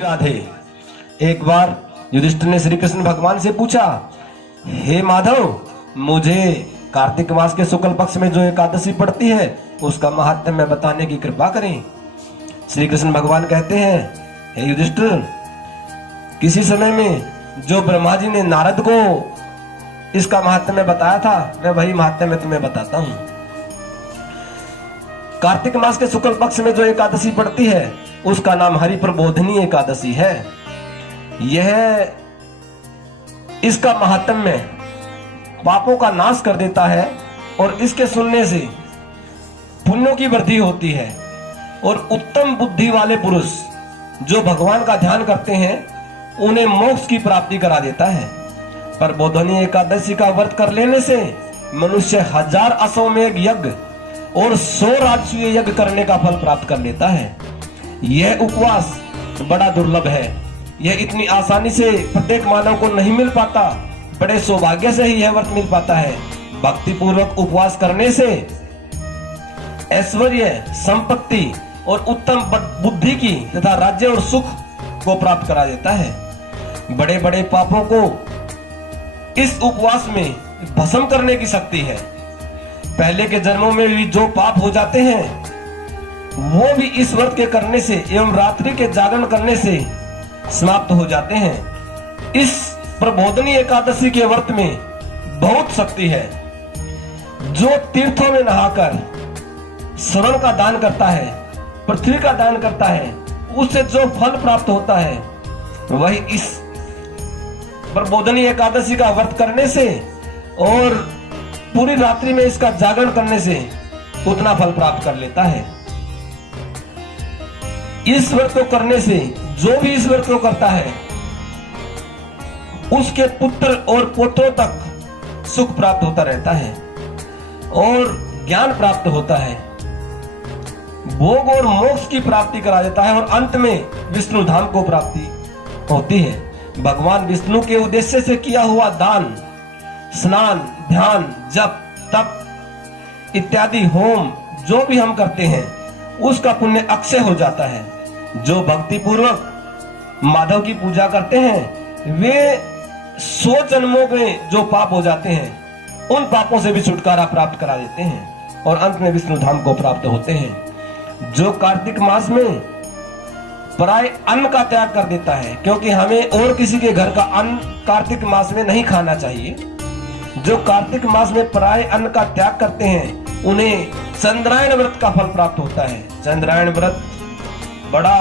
राधे। एक बार युधिष्ठिर ने श्री कृष्ण भगवान से पूछा, हे माधव, मुझे कार्तिक मास के शुक्ल पक्ष में जो एकादशी पड़ती है उसका महात्म्य बताने की कृपा करें। श्री कृष्ण भगवान कहते हैं, हे युधिष्ठिर, किसी समय में जो ब्रह्मा जी ने नारद को इसका महात्म्य बताया था, मैं वही महात्म्य तुम्हें बताता हूं। कार्तिक मास के शुक्ल पक्ष में जो एकादशी पड़ती है उसका नाम हरि प्रबोधनी एकादशी है। यह इसका महात्म्य पापों का नाश कर देता है और इसके सुनने से पुण्यों की वृद्धि होती है और उत्तम बुद्धि वाले पुरुष जो भगवान का ध्यान करते हैं उन्हें मोक्ष की प्राप्ति करा देता है। पर बोधनी एकादशी का व्रत कर लेने से मनुष्य 1000 अश्वमेध यज्ञ और 100 राजसूय यज्ञ करने का फल प्राप्त कर लेता है। यह उपवास बड़ा दुर्लभ है। यह इतनी आसानी से प्रत्येक मानव को नहीं मिल पाता। बड़े सौभाग्य से ही यह व्रत मिल पाता है। भक्ति पूर्वक उपवास करने से ऐश्वर्य, संपत्ति और उत्तम बुद्धि की तथा राज्य और सुख को प्राप्त करा देता है। बड़े बड़े पापों को इस उपवास में भस्म करने की शक्ति है। पहले के जन्मों में भी जो पाप हो जाते हैं वो भी इस व्रत के करने से एवं रात्रि के जागरण करने से समाप्त हो जाते हैं। इस प्रबोधनी एकादशी के व्रत में बहुत शक्ति है। जो तीर्थों में नहाकर स्वर्ण का दान करता है, पृथ्वी का दान करता है, उससे जो फल प्राप्त होता है वही इस प्रबोधनी एकादशी का व्रत करने से और पूरी रात्रि में इसका जागरण करने से उतना फल प्राप्त कर लेता है। इस व्रत को करने से जो भी इस व्रत को करता है उसके पुत्र और पोत्रों तक सुख प्राप्त होता रहता है और ज्ञान प्राप्त होता है, भोग और मोक्ष की प्राप्ति करा देता है और अंत में विष्णु धाम को प्राप्ति होती है। भगवान विष्णु के उद्देश्य से किया हुआ दान, स्नान, ध्यान, जप, तप इत्यादि होम जो भी हम करते हैं उसका पुण्य अक्षय हो जाता है। जो भक्ति पूर्वक माधव की पूजा करते हैं वे 100 जन्मों में जो पाप हो जाते हैं उन पापों से भी छुटकारा प्राप्त करा देते हैं और अंत में विष्णु धाम को प्राप्त होते हैं। जो कार्तिक मास में पराय अन्न का त्याग कर देता है, क्योंकि हमें और किसी के घर का अन्न कार्तिक मास में नहीं खाना चाहिए। जो कार्तिक मास में पराय अन्न का त्याग करते हैं उन्हें चंद्रायण व्रत का फल प्राप्त होता है। चंद्रायण व्रत बड़ा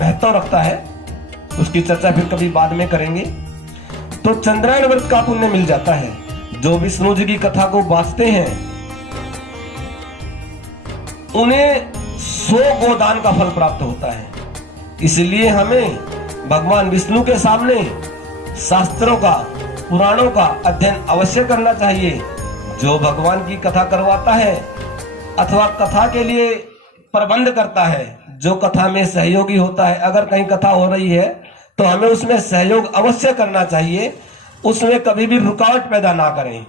महत्व रखता है, उसकी चर्चा फिर कभी बाद में करेंगे। तो चंद्रायण व्रत का पुण्य मिल जाता है। जो विष्णु जी की कथा को बांचते हैं उन्हें 100 गोदान का फल प्राप्त होता है। इसलिए हमें भगवान विष्णु के सामने शास्त्रों का, पुराणों का अध्ययन अवश्य करना चाहिए। जो भगवान की कथा करवाता है अथवा कथा के लिए प्रबंध करता है, जो कथा में सहयोगी होता है, अगर कहीं कथा हो रही है तो हमें उसमें सहयोग अवश्य करना चाहिए, उसमें कभी भी रुकावट पैदा ना करें।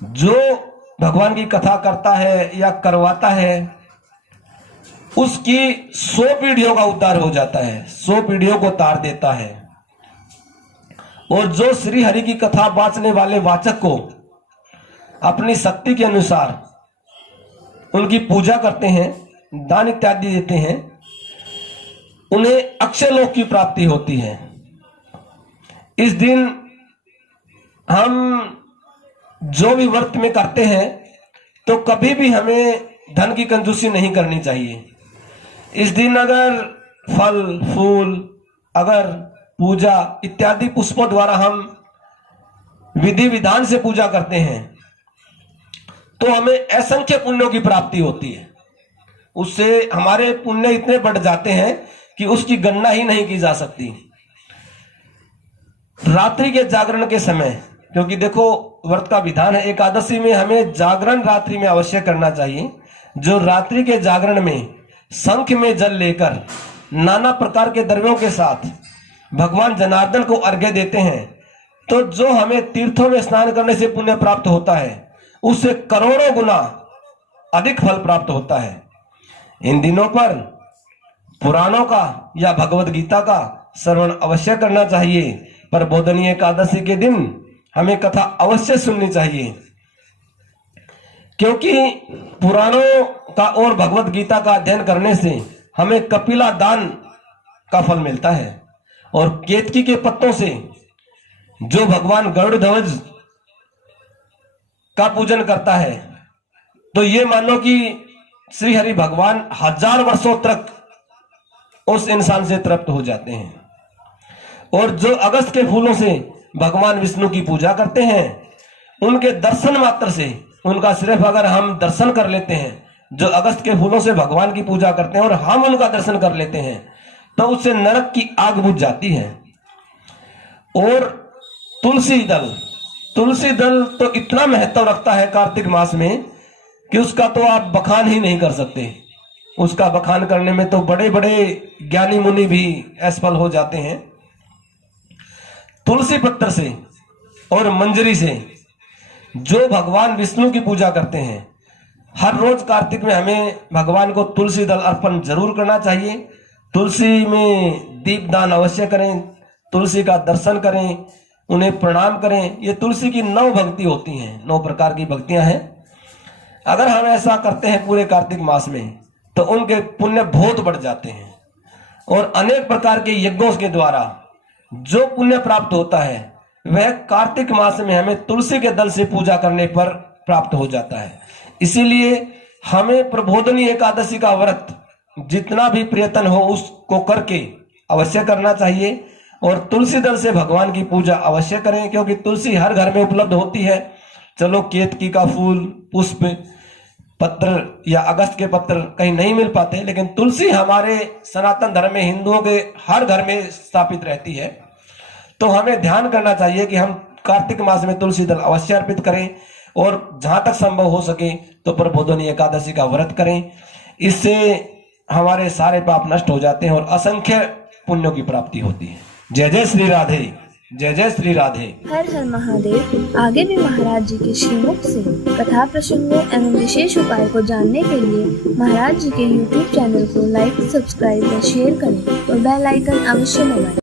जो भगवान की कथा करता है या करवाता है उसकी 100 पीढ़ियों का उद्धार हो जाता है, 100 पीढ़ियों को तार देता है। और जो श्री हरि की कथा बांचने वाले वाचक को अपनी शक्ति के अनुसार उनकी पूजा करते हैं, दान इत्यादि देते हैं, उन्हें अक्षय लोक की प्राप्ति होती है। इस दिन हम जो भी व्रत में करते हैं तो कभी भी हमें धन की कंजूसी नहीं करनी चाहिए। इस दिन अगर फल फूल, अगर पूजा इत्यादि पुष्पों द्वारा हम विधि विधान से पूजा करते हैं तो हमें असंख्य पुण्यों की प्राप्ति होती है। उससे हमारे पुण्य इतने बढ़ जाते हैं कि उसकी गणना ही नहीं की जा सकती। रात्रि के जागरण के समय, क्योंकि देखो व्रत का विधान है, एकादशी में हमें जागरण रात्रि में अवश्य करना चाहिए। जो रात्रि के जागरण में शंख में जल लेकर नाना प्रकार के द्रव्यों के साथ भगवान जनार्दन को अर्घ्य देते हैं तो जो हमें तीर्थों में स्नान करने से पुण्य प्राप्त होता है उससे करोड़ों गुना अधिक फल प्राप्त होता है। इन दिनों पर पुराणों का या भगवत गीता का श्रवण अवश्य करना चाहिए। पर बोधनी एकादशी के दिन हमें कथा अवश्य सुननी चाहिए, क्योंकि पुराणों का और भगवत गीता का अध्ययन करने से हमें कपिला दान का फल मिलता है। और केतकी के पत्तों से जो भगवान गरुड़ ध्वज का पूजन करता है, तो ये मानो कि श्री हरि भगवान 1000 वर्षों तक उस इंसान से तृप्त हो जाते हैं। और जो अगस्त के फूलों से भगवान विष्णु की पूजा करते हैं, उनके दर्शन मात्र से, उनका सिर्फ अगर हम दर्शन कर लेते हैं, जो अगस्त के फूलों से भगवान की पूजा करते हैं और हम उनका दर्शन कर लेते हैं, तो उससे नरक की आग बुझ जाती है। और तुलसी दल तो इतना महत्व रखता है कार्तिक मास में कि उसका तो आप बखान ही नहीं कर सकते। उसका बखान करने में तो बड़े बड़े ज्ञानी मुनि भी असफल हो जाते हैं। तुलसी पत्र से और मंजरी से जो भगवान विष्णु की पूजा करते हैं, हर रोज कार्तिक में हमें भगवान को तुलसी दल अर्पण जरूर करना चाहिए। तुलसी में दीपदान अवश्य करें, तुलसी का दर्शन करें, उन्हें प्रणाम करें। ये तुलसी की 9 भक्ति होती हैं, 9 प्रकार की भक्तियां हैं। अगर हम ऐसा करते हैं पूरे कार्तिक मास में, तो उनके पुण्य बहुत बढ़ जाते हैं। और अनेक प्रकार के यज्ञों के द्वारा जो पुण्य प्राप्त होता है, वह कार्तिक मास में हमें तुलसी के दल से पूजा करने पर प्राप्त हो जाता है। इसीलिए हमें प्रबोधनी एकादशी का व्रत जितना भी प्रयत्न हो उसको करके अवश्य करना चाहिए। और तुलसी दल से भगवान की पूजा अवश्य करें, क्योंकि तुलसी हर घर में उपलब्ध होती है। चलो केतकी का फूल, पुष्प, पत्र या अगस्त के पत्र कहीं नहीं मिल पाते, लेकिन तुलसी हमारे सनातन धर्म में, हिंदुओं के हर घर में स्थापित रहती है। तो हमें ध्यान करना चाहिए कि हम कार्तिक मास में तुलसी दल अवश्य अर्पित करें, और जहां तक संभव हो सके तो प्रबोधनी एकादशी का व्रत करें। इससे हमारे सारे पाप नष्ट हो जाते हैं और असंख्य पुण्यों की प्राप्ति होती है। जय जय श्री राधे, जय जय श्री राधे। हर हर महादेव। आगे भी महाराज जी के श्रीमुख से कथा प्रसंगों एवं विशेष उपाय को जानने के लिए महाराज जी के YouTube चैनल को लाइक, सब्सक्राइब और शेयर करें और बेल आइकन अवश्य दबाएं।